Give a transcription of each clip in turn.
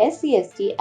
SC/ST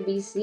BC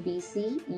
BC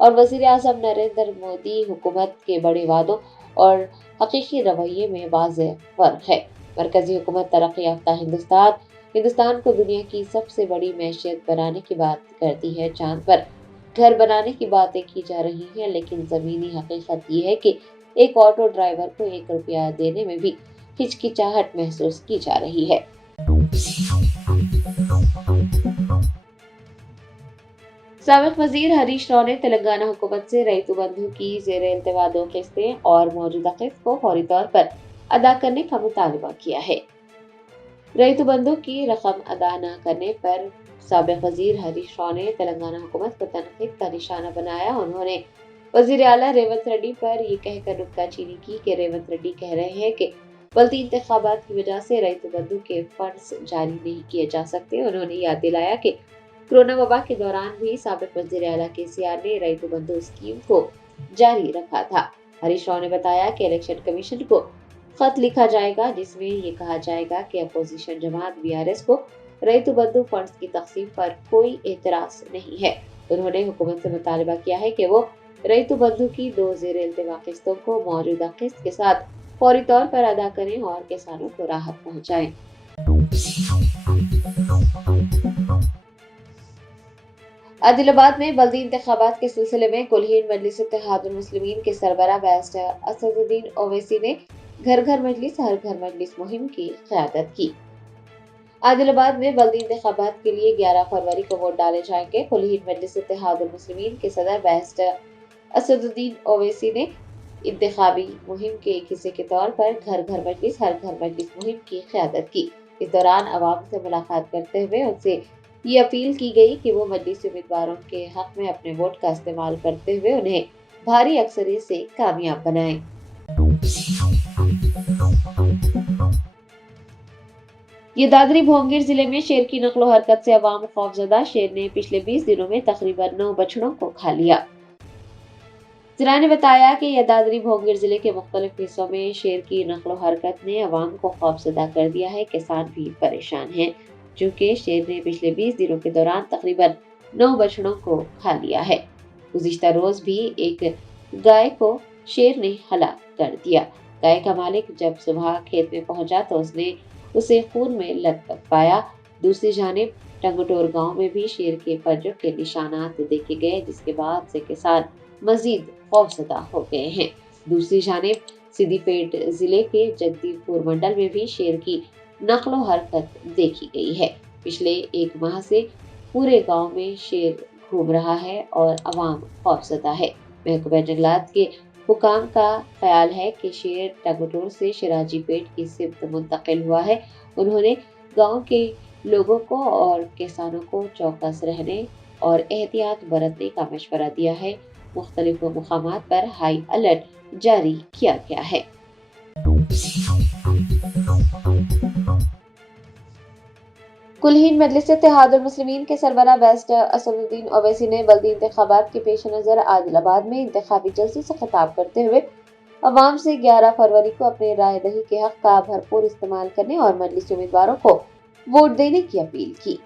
اور وزیر اعظم نریندر مودی حکومت کے بڑے وعدوں اور حقیقی رویے میں واضح فرق ہے۔ مرکزی حکومت ترقی یافتہ ہندوستان کو دنیا کی سب سے بڑی معیشت بنانے کی بات کرتی ہے۔ چاند پر گھر بنانے کی باتیں کی جا رہی ہیں، لیکن زمینی حقیقت یہ ہے کہ ایک آٹو ڈرائیور کو 1 روپیہ دینے میں بھی ہچکچاہٹ محسوس کی جا رہی ہے۔ سابق وزیر ہریش راؤ نے تلنگانہ حکومت سے ریتو بندھو کی زیر التوا 2 قسطیں اور موجودہ قسط کو فوری طور پر ادا کرنے کا مطالبہ کیا ہے۔ ریتو بندھو کی رقم ادا نہ کرنے پر سابق وزیر ہریش راؤ نے تلنگانہ حکومت کو تنقید کا نشانہ بنایا۔ انہوں نے وزیر اعلیٰ ریونت ریڈی پر یہ کہہ کر نکتہ چینی کی کہ ریونت ریڈی کہہ رہے ہیں کہ بلدی انتخابات کی وجہ سے ریتو بندھو کے فنڈز جاری نہیں کیے جا سکتے۔ انہوں نے یاد دلایا کہ کورونا وبا کے دوران بھی سابق وزیر اعلیٰ KCR نے ریتو بندھو اسکیم کو جاری رکھا تھا۔ ہریش راؤ نے بتایا کہ الیکشن کمیشن کو خط لکھا جائے گا جس میں یہ کہا جائے گا کہ اپوزیشن جماعت BRS کو ریتو بندھو فنڈز کی تقسیم پر کوئی اعتراض نہیں ہے۔ انہوں نے حکومت سے مطالبہ کیا ہے کہ وہ ریتو بندھو کی 2 زیر التوا قسطوں کو موجودہ قسط کے ساتھ فوری طور پر ادا کریں اور کسانوں کو راحت پہنچائیں۔ عادل آباد میں بلدی انتخابات کے سلسلے میں کلہین مجلس اتحاد المسلمین کے سربراہ بیرسٹر اسد الدین اویسی نے گھر گھر مجلس ہر گھر مجلس مہم کی قیادت کی۔ عادل آباد میں بلدی انتخابات کے لیے 11 فروری کو ووٹ ڈالے جائیں گے۔ کلہین مجلس اتحاد المسلمین کے صدر بیرسٹر اسد الدین اویسی نے انتخابی مہم کے ایک حصے کے طور پر گھر گھر مجلس ہر گھر مجلس مہم کی قیادت کی۔ اس دوران عوام سے ملاقات کرتے ہوئے ان سے یہ اپیل کی گئی کہ وہ مجلسی امیدواروں کے حق میں اپنے ووٹ کا استعمال کرتے ہوئے انہیں بھاری اکثریت سے کامیاب بنائیں۔ یہ دادری بھونگیر ضلع میں شیر کی نقل و حرکت سے عوام خوفزدہ۔ شیر نے پچھلے 20 دنوں میں تقریباً 9 بچڑوں کو کھا لیا۔ ذرائع نے بتایا کہ یہ دادری بھونگیر ضلع کے مختلف حصوں میں شیر کی نقل و حرکت نے عوام کو خوفزدہ کر دیا ہے۔ کسان بھی پریشان ہیں چونکہ شیر نے پچھلے 20 دنوں کے دوران تقریباً 9 بچڑوں کو کھا لیا ہے۔ گزشتہ روز بھی ایک گائے کو شیر نے ہلاک کر دیا۔ گائے کا مالک جب صبح کھیت میں پہنچا تو اس نے اسے خون میں لت پت پایا۔ دوسری جانب ٹنگٹور گاؤں میں بھی شیر کے پنجوں کے نشانات دیکھے گئے، جس کے بعد سے کسان مزید خوفزدہ ہو گئے ہیں۔ دوسری جانب سدی پیٹ ضلع کے جگدیو پور منڈل میں بھی شیر کی نقل و حرکت دیکھی گئی ہے۔ پچھلے 1 ماہ سے پورے گاؤں میں شیر گھوم رہا ہے اور عوام خوفزدہ ہے۔ محکمہ جنگلات کے حکام کا خیال ہے کہ شیر ٹنگٹور سے شراجی پیٹ کی سمت منتقل ہوا ہے۔ انہوں نے گاؤں کے لوگوں کو اور کسانوں کو چوکس رہنے اور احتیاط برتنے کا مشورہ دیا ہے۔ مختلف مقامات پر ہائی الرٹ جاری کیا گیا ہے۔ کلہین مجلس اتحاد المسلمین کے سربراہ بیرسٹر اسد الدین اویسی نے بلدی انتخابات کے پیش نظر عادل آباد میں انتخابی جلسے سے خطاب کرتے ہوئے عوام سے 11 فروری کو اپنے رائے دہی کے حق کا بھرپور استعمال کرنے اور مجلسی امیدواروں کو ووٹ دینے کی اپیل کی۔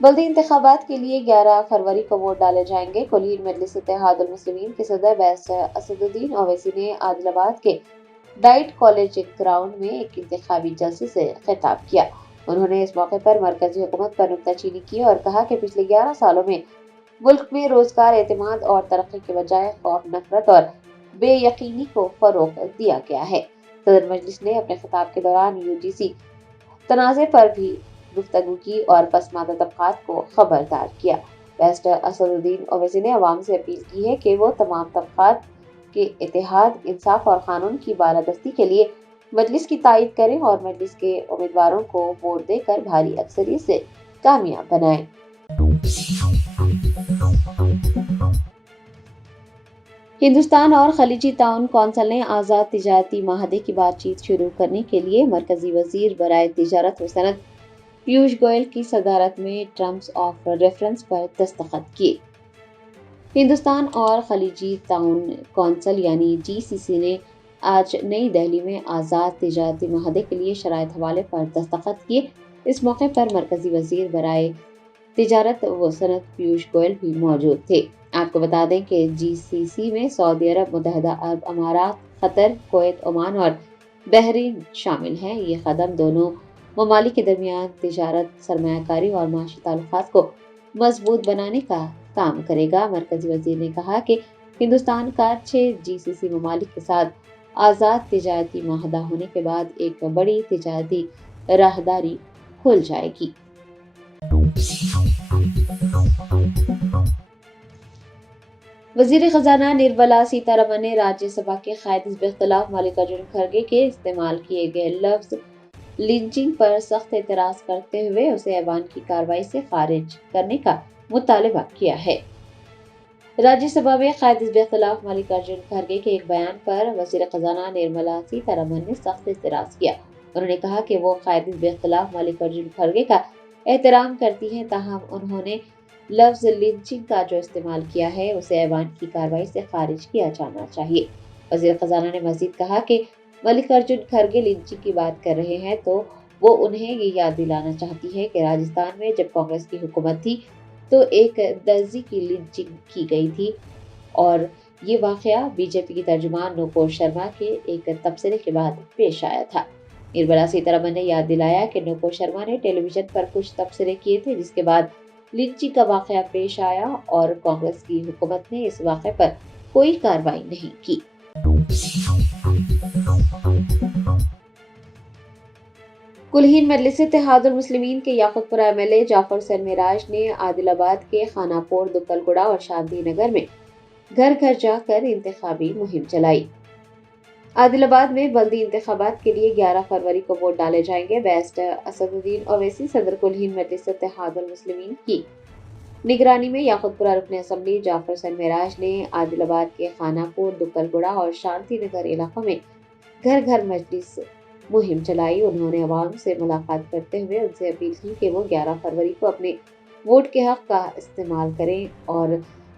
بلدی انتخابات کے لیے 11 فروری کو ووٹ ڈالے جائیں گے۔ کلہین مجلس اتحاد المسلمین کے صدر بیرسٹر اسد الدین اویسی نے عادل آباد کے ڈائٹ کالج گراؤنڈ میں ایک انتخابی جلسے سے خطاب کیا۔ انہوں نے اس موقع پر مرکزی حکومت پر نکتہ چینی کی اور کہا کہ پچھلے 11 سالوں میں ملک میں روزگار، اعتماد اور ترقی کے بجائے خوف، نفرت اور بے یقینی کو فروغ دیا گیا ہے۔ صدر مجلس نے اپنے خطاب کے دوران UGC تنازع پر بھی گفتگو کی اور پسماندہ طبقات کو خبردار کیا۔ بیرسٹر اسد الدین اویسی نے عوام سے اپیل کی ہے کہ وہ تمام طبقات کے اتحاد، انصاف اور قانون کی بالادستی کے لیے مجلس کی تائید کریں اور مجلس کے امیدواروں کو ووٹ دے کر بھاری اکثریت سے کامیاب بنائیں۔ ہندوستان اور خلیجی تعاون کونسل نے آزاد تجارتی معاہدے کی بات چیت شروع کرنے کے لیے مرکزی وزیر برائے تجارت و صنعت پیوش گوئل کی صدارت میں ٹرمز آف ریفرنس پر دستخط کیے۔ ہندوستان اور خلیجی تعاون کونسل یعنی GCC نے آج نئی دہلی میں آزاد تجارتی معاہدے کے لیے شرائط حوالے پر دستخط کیے۔ اس موقع پر مرکزی وزیر برائے تجارت و صنعت پیوش گوئل بھی موجود تھے۔ آپ کو بتا دیں کہ GCC میں سعودی عرب، متحدہ عرب امارات، قطر، کویت، عمان اور بحرین شامل ہیں۔ یہ قدم دونوں ممالک کے درمیان تجارت، سرمایہ کاری اور معاشی تعلقات کو مضبوط بنانے کا کام کرے گا۔ مرکزی وزیر نے کہا کہ ہندوستان کا 6 GCC ممالک کے ساتھ آزاد تجارتی معاہدہ ہونے کے بعد ایک بڑی تجارتی راہداری کھل جائے گی۔ وزیر خزانہ نرملا سیتا رمن نے راجیہ سبھا کے قائد حزب اختلاف ملکارجن کھڑگے کے استعمال کیے گئے لفظ لنچنگ پر سخت اعتراض کرتے ہوئے اسے ایوان کی کارروائی سے خارج کرنے کا مطالبہ کیا ہے۔ راجیہ سبھا میں قائد حزب اختلاف ملکارجن کھڑگے کے ایک بیان پر وزیر خزانہ نرملا سیتا رمن نے سخت اعتراض کیا۔ انہوں نے کہا کہ وہ قائد حزب اختلاف ملکارجن کھڑگے کا احترام کرتی ہیں، تاہم انہوں نے لفظ لنچنگ کا جو استعمال کیا ہے اسے ایوان کی کارروائی سے خارج کیا جانا چاہیے۔ وزیر خزانہ نے مزید کہا کہ ملکارجن کھڑگے لنچنگ کی بات کر رہے ہیں تو وہ انہیں یہ یاد دلانا چاہتی ہے کہ راجستھان میں جب کانگریس کی حکومت تھی تو ایک درزی کی لنچنگ کی گئی تھی اور یہ واقعہ BJP کی ترجمان نوپور شرما کے ایک تبصرے کے بعد پیش آیا تھا۔ نرملا سیتا رمن نے یاد دلایا کہ نوپور شرما نے ٹیلی ویژن پر کچھ تبصرے کیے تھے، جس کے بعد لنچنگ کا واقعہ پیش آیا اور کانگریس کی حکومت نے اس واقعے پر کوئی کارروائی نہیں کی۔ کلہین مجلس اتحاد المسلمین کے یاقوت پورہ MLA جعفر حسین معراج نے عادل آباد کے خانہ پور، دکل گڑھا اور شانتی نگر میں گھر گھر جا کر انتخابی مہم چلائی۔ عادل آباد میں بلدی انتخابات کے لیے 11 فروری کو ووٹ ڈالے جائیں گے۔ بیرسٹر اسد الدین اویسی صدر کلہین مجلس اتحاد المسلمین کی نگرانی میں یاقوت پورہ رکن اسمبلی جعفر حسین معراج نے عادل آباد کے خانہ پور، دکل گڑھا اور شانتی نگر علاقوں میں گھر گھر مجلس مہم چلائی۔ انہوں نے عوام سے ملاقات کرتے ہوئے ان سے اپیل کی کہ وہ 11 فروری کو اپنے ووٹ کے حق کا استعمال کریں اور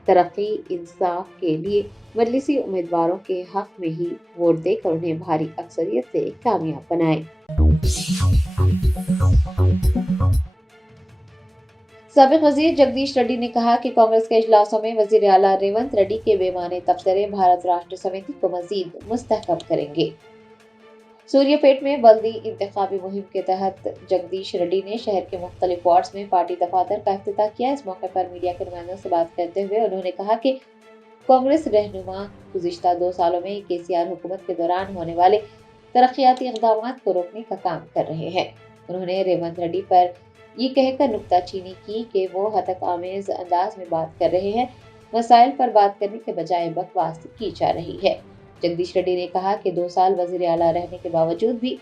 ترقی انصاف کے لیے مجلسی امیدواروں کے حق میں ہی ووٹ دے کر انہیں بھاری اکثریت سے کامیاب بنائیں۔ سابق وزیر جگدیش ریڈی نے کہا کہ کانگریس کے اجلاسوں میں وزیر اعلیٰ ریونت ریڈی کے بے معنی تبصرے بھارت راشٹر سمیتی کو مزید مستحکم کریں گے۔ سوریہ پیٹ میں بلدی انتخابی مہم کے تحت جگدیش ریڈی نے شہر کے مختلف وارڈز میں پارٹی دفاتر کا افتتاح کیا۔ اس موقع پر میڈیا کے نمائندوں سے بات کرتے ہوئے انہوں نے کہا کہ کانگریس رہنما گزشتہ 2 سالوں میں KCR حکومت کے دوران ہونے والے ترقیاتی اقدامات کو روکنے کا کام کر رہے ہیں۔ انہوں نے ریونت ریڈی پر یہ کہہ کر نکتہ چینی کی کہ وہ ہتک آمیز انداز میں بات کر رہے ہیں، مسائل پر بات کرنے کے بجائے بکواس کی جا رہی ہے۔ جگدیش ریڈی نے کہا کہ 2 سال وزیر اعلیٰ رہنے کے باوجود بھی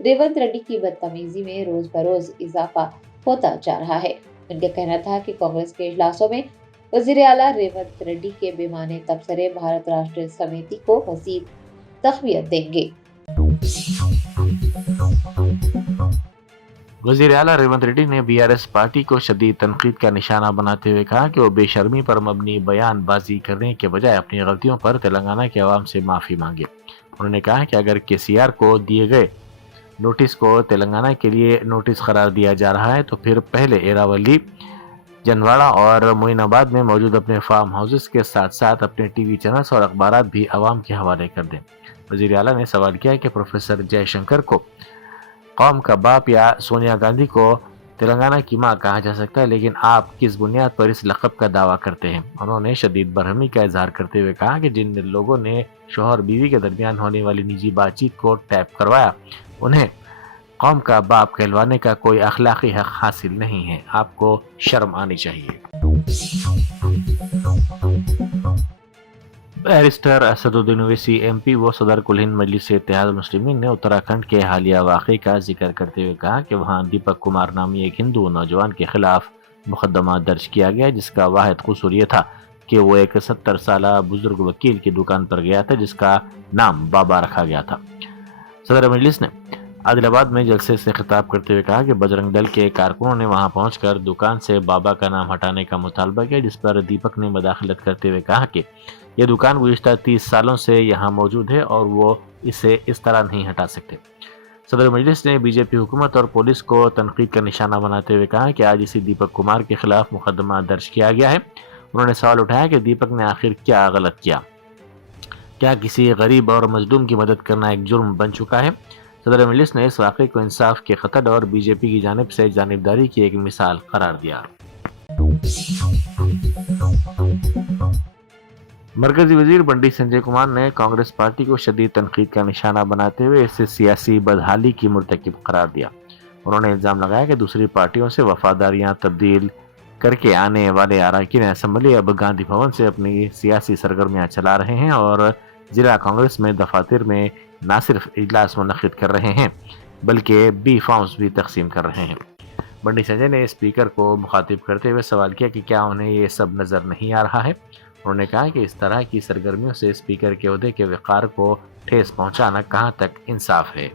ریونت ریڈی کی بدتمیزی میں روز بروز اضافہ ہوتا جا رہا ہے۔ ان کا کہنا تھا کہ کانگریس کے اجلاسوں میں وزیر اعلیٰ ریونت ریڈی کے بے معنی تبصرے بھارت راشٹر سمیتی کو مزید تقویت دیں گے۔ وزیر اعلیٰ ریونت ریڈی نے BRS پارٹی کو شدید تنقید کا نشانہ بناتے ہوئے کہا کہ وہ بے شرمی پر مبنی بیان بازی کرنے کے بجائے اپنی غلطیوں پر تلنگانہ کے عوام سے معافی مانگے۔ انہوں نے کہا کہ اگر KCR کو دیے گئے نوٹس کو تلنگانہ کے لیے نوٹس قرار دیا جا رہا ہے تو پھر پہلے ایراولی، جنواڑہ اور معین آباد میں موجود اپنے فارم ہاؤسز کے ساتھ ساتھ اپنے TV چینلز اور اخبارات بھی عوام کے حوالے کر دیں۔ وزیر اعلیٰ نے سوال کیا کہ پروفیسر جے شنکر کو قوم کا باپ یا سونیا گاندھی کو تلنگانہ کی ماں کہا جا سکتا ہے، لیکن آپ کس بنیاد پر اس لقب کا دعویٰ کرتے ہیں؟ انہوں نے شدید برہمی کا اظہار کرتے ہوئے کہا کہ جن لوگوں نے شوہر بیوی کے درمیان ہونے والی نجی بات چیت کو ٹیپ کروایا، انہیں قوم کا باپ کہلوانے کا کوئی اخلاقی حق حاصل نہیں ہے۔ آپ کو شرم آنی چاہیے۔ بیرسٹر اسد الدین اویسی MP و صدر کلہین مجلس اتحاد المسلمین نے اتراکھنڈ کے حالیہ واقعے کا ذکر کرتے ہوئے کہا کہ وہاں دیپک کمار نامی ایک ہندو نوجوان کے خلاف مقدمہ درج کیا گیا، جس کا واحد قصور یہ تھا کہ وہ ایک 70 سالہ بزرگ وکیل کی دکان پر گیا تھا جس کا نام بابا رکھا گیا تھا۔ صدر مجلس نے عادل آباد میں جلسے سے خطاب کرتے ہوئے کہا کہ بجرنگ دل کے کارکنوں نے وہاں پہنچ کر دکان سے بابا کا نام ہٹانے کا مطالبہ کیا، جس پر دیپک نے مداخلت کرتے ہوئے کہا کہ یہ دکان گزشتہ 30 سالوں سے یہاں موجود ہے اور وہ اسے اس طرح نہیں ہٹا سکتے۔ صدر مجلس نے BJP حکومت اور پولیس کو تنقید کا نشانہ بناتے ہوئے کہا کہ آج اسی دیپک کمار کے خلاف مقدمہ درج کیا گیا ہے۔ انہوں نے سوال اٹھایا کہ دیپک نے آخر کیا غلط کیا؟ کیا کسی غریب اور مظلوم کی مدد کرنا ایک جرم بن چکا ہے؟ صدر مجلس نے اس واقعے کو انصاف کے خطر اور بی جے پی کی جانب سے جانبداری کی ایک مثال قرار دیا۔ مرکزی وزیر بنڈی سنجے کمار نے کانگریس پارٹی کو شدید تنقید کا نشانہ بناتے ہوئے اسے سیاسی بدحالی کی مرتکب قرار دیا۔ انہوں نے الزام لگایا کہ دوسری پارٹیوں سے وفاداریاں تبدیل کر کے آنے والے اراکین اسمبلی اب گاندھی بھون سے اپنی سیاسی سرگرمیاں چلا رہے ہیں اور ضلع کانگریس میں دفاتر میں نہ صرف اجلاس منعقد کر رہے ہیں بلکہ بی فارمز بھی تقسیم کر رہے ہیں۔ بنڈی سنجے نے اسپیکر کو مخاطب کرتے ہوئے سوال کیا کہ کیا انہیں یہ سب نظر نہیں آ رہا ہے؟ انہوں نے کہا کہ اس طرح کی سرگرمیوں سے اسپیکر کے عہدے کے وقار کو ٹھیس پہنچانا کہاں تک انصاف ہے۔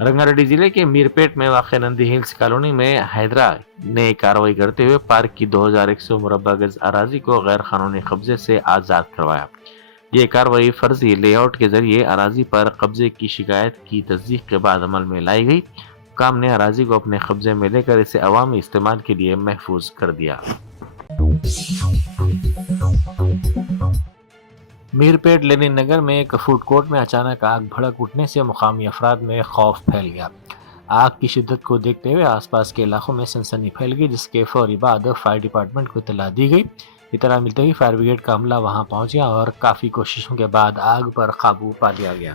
رنگا ریڈی ضلع کے میرپیٹ میں واقع نندی ہلز کالونی میں ہائیدرا نے کارروائی کرتے ہوئے پارک کی 2100 مربع گز اراضی کو غیر قانونی قبضے سے آزاد کروایا۔ یہ کارروائی فرضی لے آؤٹ کے ذریعے اراضی پر قبضے کی شکایت کی تصدیق کے بعد عمل میں لائی گئی۔ حکام نے اراضی کو اپنے قبضے میں لے کر اسے عوامی استعمال کے لیے محفوظ کر دیا۔ میرپیٹ لینن نگر میں ایک فوڈ کورٹ میں اچانک آگ بھڑک اٹھنے سے مقامی افراد میں خوف پھیل گیا۔ آگ کی شدت کو دیکھتے ہوئے آس پاس کے علاقوں میں سنسنی پھیل گئی، جس کے فوری بعد فائر ڈپارٹمنٹ کو اطلاع دی گئی۔ اطلاع ملتے ہی فائر بریگیڈ کا عملہ وہاں پہنچ گیا اور کافی کوششوں کے بعد آگ پر قابو پا لیا گیا۔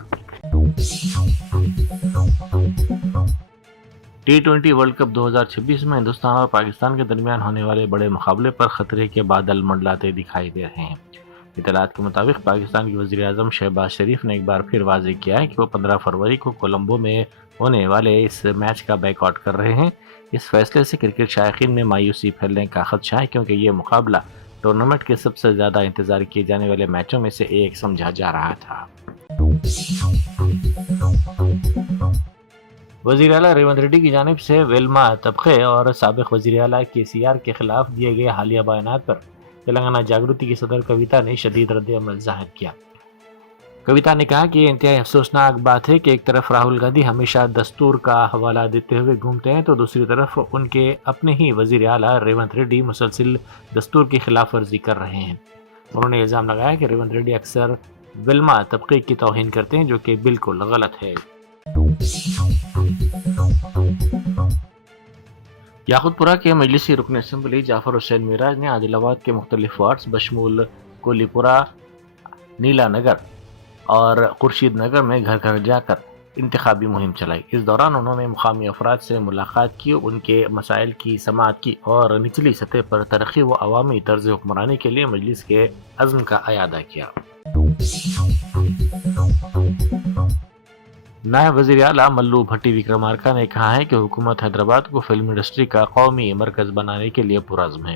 T20 ورلڈ کپ 2026 میں ہندوستان اور پاکستان کے درمیان ہونے والے بڑے مقابلے پر خطرے کے بادل منڈلاتے دکھائی دے رہے ہیں۔ اطلاعات کے مطابق پاکستان کے وزیر اعظم شہباز شریف نے ایک بار پھر واضح کیا ہے کہ وہ 15 فروری کو کولمبو میں ہونے والے اس میچ کا بائیکاٹ کر رہے ہیں۔ اس فیصلے سے کرکٹ شائقین میں مایوسی پھیلنے کا خدشہ ہے، کیونکہ یہ مقابلہ ٹورنامنٹ کے سب سے زیادہ انتظار کیے جانے والے میچوں میں سے ایک سمجھا جا رہا تھا۔ وزیر اعلیٰ ریونت ریڈی کی جانب سے ویلما طبقے اور سابق وزیر اعلیٰ KCR کے خلاف دیے گئے حالیہ بیانات پر تلنگانہ جاگرتی کی صدر کویتا نے شدید رد عمل ظاہر کیا۔ کویتا نے کہا کہ یہ انتہائی افسوسناک بات ہے کہ ایک طرف راہل گاندھی ہمیشہ دستور کا حوالہ دیتے ہوئے گھومتے ہیں تو دوسری طرف ان کے اپنے ہی وزیر اعلیٰ ریونت ریڈی مسلسل دستور کی خلاف ورزی کر رہے ہیں۔ انہوں نے الزام لگایا کہ ریونت ریڈی اکثر ویلما طبقے کی توہین کرتے ہیں، جو کہ بالکل غلط ہے۔ یاقوت پورہ کے مجلسی رکن اسمبلی جعفر حسین معراج نے عادل آباد کے مختلف وارڈز بشمول کولی پورہ، نیلا نگر اور خورشید نگر میں گھر گھر جا کر انتخابی مہم چلائی۔ اس دوران انہوں نے مقامی افراد سے ملاقات کی، ان کے مسائل کی سماعت کی اور نچلی سطح پر ترقی و عوامی طرز حکمرانی کے لیے مجلس کے عزم کا اعادہ کیا۔ نائب وزیر اعلیٰ ملو بھٹی وکرمارکا نے کہا ہے کہ حکومت حیدرآباد کو فلم انڈسٹری کا قومی مرکز بنانے کے لیے پرعزم ہے۔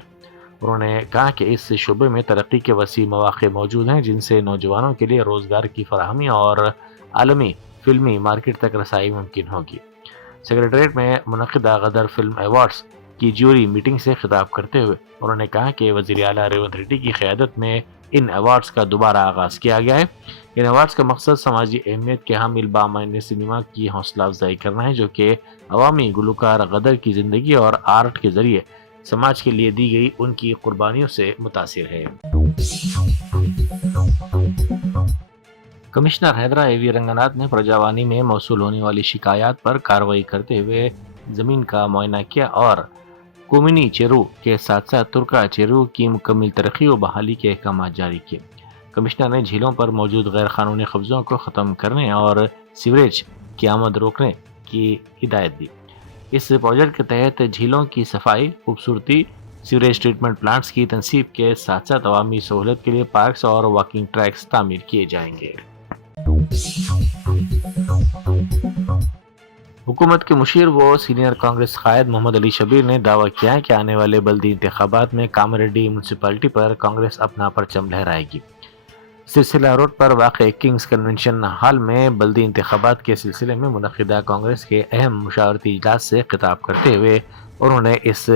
انہوں نے کہا کہ اس شعبے میں ترقی کے وسیع مواقع موجود ہیں، جن سے نوجوانوں کے لیے روزگار کی فراہمی اور عالمی فلمی مارکیٹ تک رسائی ممکن ہوگی۔ سیکریٹریٹ میں منعقدہ غدر فلم ایوارڈز کی جیوری میٹنگ سے خطاب کرتے ہوئے انہوں نے کہا کہ وزیر اعلیٰ ریونت ریڈی کی قیادت میں ان ایوارڈز کا دوبارہ آغاز کیا گیا ہے۔ ان ایوارڈز کا مقصد سماجی اہمیت کے حامل بامعنی سنیما کی حوصلہ افزائی کرنا ہے، جو کہ عوامی گلوکار غدر کی زندگی اور آرٹ کے ذریعے سماج کے لیے دی گئی ان کی قربانیوں سے متاثر ہے۔ کمشنر حیدرا AV رنگناتھ نے پرجاوانی میں موصول ہونے والی شکایات پر کارروائی کرتے ہوئے زمین کا معائنہ کیا اور کومنی چیرو کے ساتھ ساتھ ترکا چیرو کی مکمل ترقی و بحالی کے احکامات جاری کیے۔ کمشنر نے جھیلوں پر موجود غیر قانونی قبضوں کو ختم کرنے اور سیوریج کی آمد روکنے کی ہدایت دی۔ اس پروجیکٹ کے تحت جھیلوں کی صفائی، خوبصورتی، سیوریج ٹریٹمنٹ پلانٹس کی تنصیب کے ساتھ ساتھ عوامی سہولت کے لیے پارکس اور واکنگ ٹریکس تعمیر کیے جائیں گے۔ حکومت کے مشیر و سینئر کانگریس قائد محمد علی شبیر نے دعویٰ کیا ہے کہ آنے والے بلدی انتخابات میں کامریڈی میونسپلٹی پر کانگریس اپنا پرچم لہرائے گی۔ سلسلہ روڈ پر واقع کنگز کنونشن ہال میں بلدی انتخابات کے سلسلے میں منعقدہ کانگریس کے اہم مشاورتی اجلاس سے خطاب کرتے ہوئے انہوں نے اس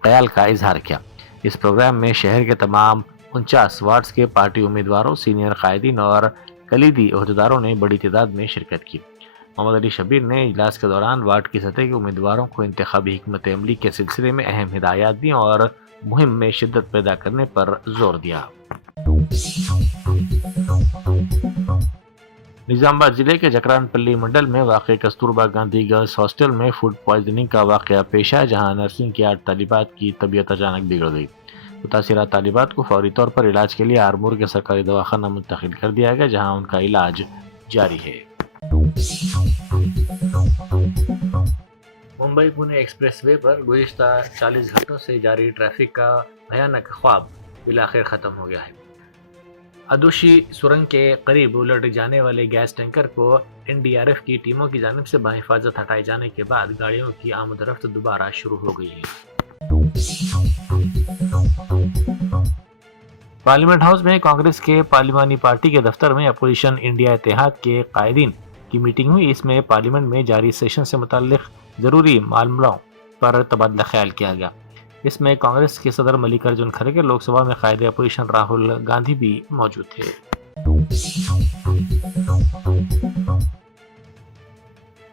خیال کا اظہار کیا۔ اس پروگرام میں شہر کے تمام 49 وارڈز کے پارٹی امیدواروں، سینئر قائدین اور کلیدی عہدیداروں نے بڑی تعداد میں شرکت کی۔ محمد علی شبیر نے اجلاس کے دوران وارڈ کی سطح کے امیدواروں کو انتخابی حکمت عملی کے سلسلے میں اہم ہدایات دیں اور مہم میں شدت پیدا کرنے پر زور دیا۔ نظام آباد ضلع کے جکران پلی منڈل میں واقع کستوربا گاندھی گرلز ہاسٹل میں فوڈ پوائزننگ کا واقعہ پیش آیا، جہاں نرسنگ کی 8 طالبات کی طبیعت اچانک بگڑ گئی۔ متاثرہ طالبات کو فوری طور پر علاج کے لیے آرمور کے سرکاری دواخانہ منتقل کر دیا گیا، جہاں ان کا علاج جاری ہے۔ ممبئی پونے ایکسپریس وے پر گزشتہ 40 گھنٹوں سے جاری ٹریفک کا بھیانک خواب بالآخر ختم ہو گیا ہے۔ ادوشی سرنگ کے قریب الٹ جانے والے گیس ٹینکر کو NDRF کی ٹیموں کی جانب سے بحفاظت ہٹائے جانے کے بعد گاڑیوں کی آمد و رفت دوبارہ شروع ہو گئی ہے۔ پارلیمنٹ ہاؤس میں کانگریس کے پارلیمانی پارٹی کے دفتر میں اپوزیشن انڈیا اتحاد کے قائدین کی میٹنگ ہوئی۔ اس میں پارلیمنٹ میں جاری سیشن سے متعلق ضروری معاملوں پر تبادلہ خیال کیا گیا۔ اس میں کانگریس کے صدر ملیکارجن کھڑگے، لوک سبھا میں قائد اپوزیشن راہل گاندھی بھی موجود تھے۔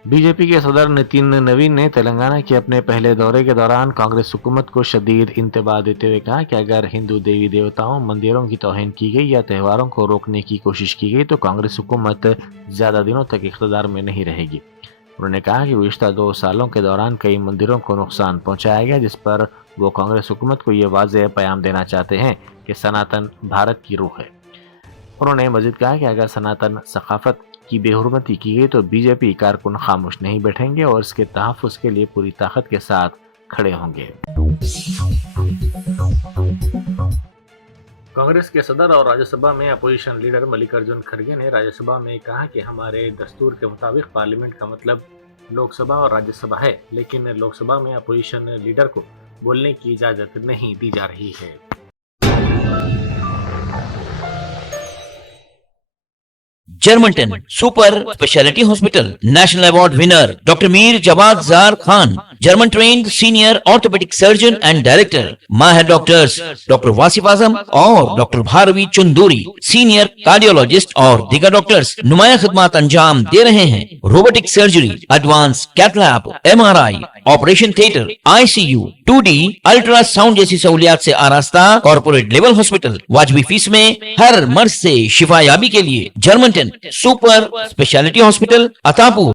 بی جے پی کے صدر نتن نوین نے تلنگانہ کے اپنے پہلے دورے کے دوران کانگریس حکومت کو شدید انتباہ دیتے ہوئے کہا کہ اگر ہندو دیوی دیوتاؤں، مندروں کی توہین کی گئی یا تہواروں کو روکنے کی کوشش کی گئی تو کانگریس حکومت زیادہ دنوں تک اقتدار میں نہیں رہے گی۔ انہوں نے کہا کہ گزشتہ 2 سالوں کے دوران کئی مندروں کو نقصان پہنچایا گیا، جس پر وہ کانگریس حکومت کو یہ واضح پیغام دینا چاہتے ہیں کہ سناتن بھارت کی روح ہے۔ انہوں نے مزید کہا کہ اگر سناتن ثقافت کی بے حرمتی کی گئی تو بی جے پی کارکن خاموش نہیں بیٹھیں گے اور اس کے تحفظ کے لیے پوری طاقت کے ساتھ کھڑے ہوں گے۔ کانگریس کے صدر اور راجیہ سبھا میں اپوزیشن لیڈر ملیکارجن کھڑگے نے راجیہ سبھا میں کہا کہ ہمارے دستور کے مطابق پارلیمنٹ کا مطلب لوک سبھا اور راجیہ سبھا ہے، لیکن لوک سبھا میں اپوزیشن لیڈر کو بولنے کی اجازت نہیں دی جا رہی ہے۔ جرمنٹن super specialty hospital national award winner doctor Mir Jawad Zar Khan, German trained senior orthopaedic surgeon and director, ماہر ڈاکٹرز ڈاکٹر واصف اعظم اور doctor Bharavi Chanduri, senior cardiologist اور دیگر ڈاکٹرز نمایاں خدمات انجام دے رہے ہیں۔ Robotic surgery, advance cath lab, MRI، operation theatre, ICU، 2D ultra sound جیسی سہولیات سے آراستہ کارپوریٹ لیول ہاسپٹل، واجبی فیس میں ہر مرض سے شفا یابی کے لیے جرمنٹن سپر اسپیشلٹی ہاسپٹل، عطاپور۔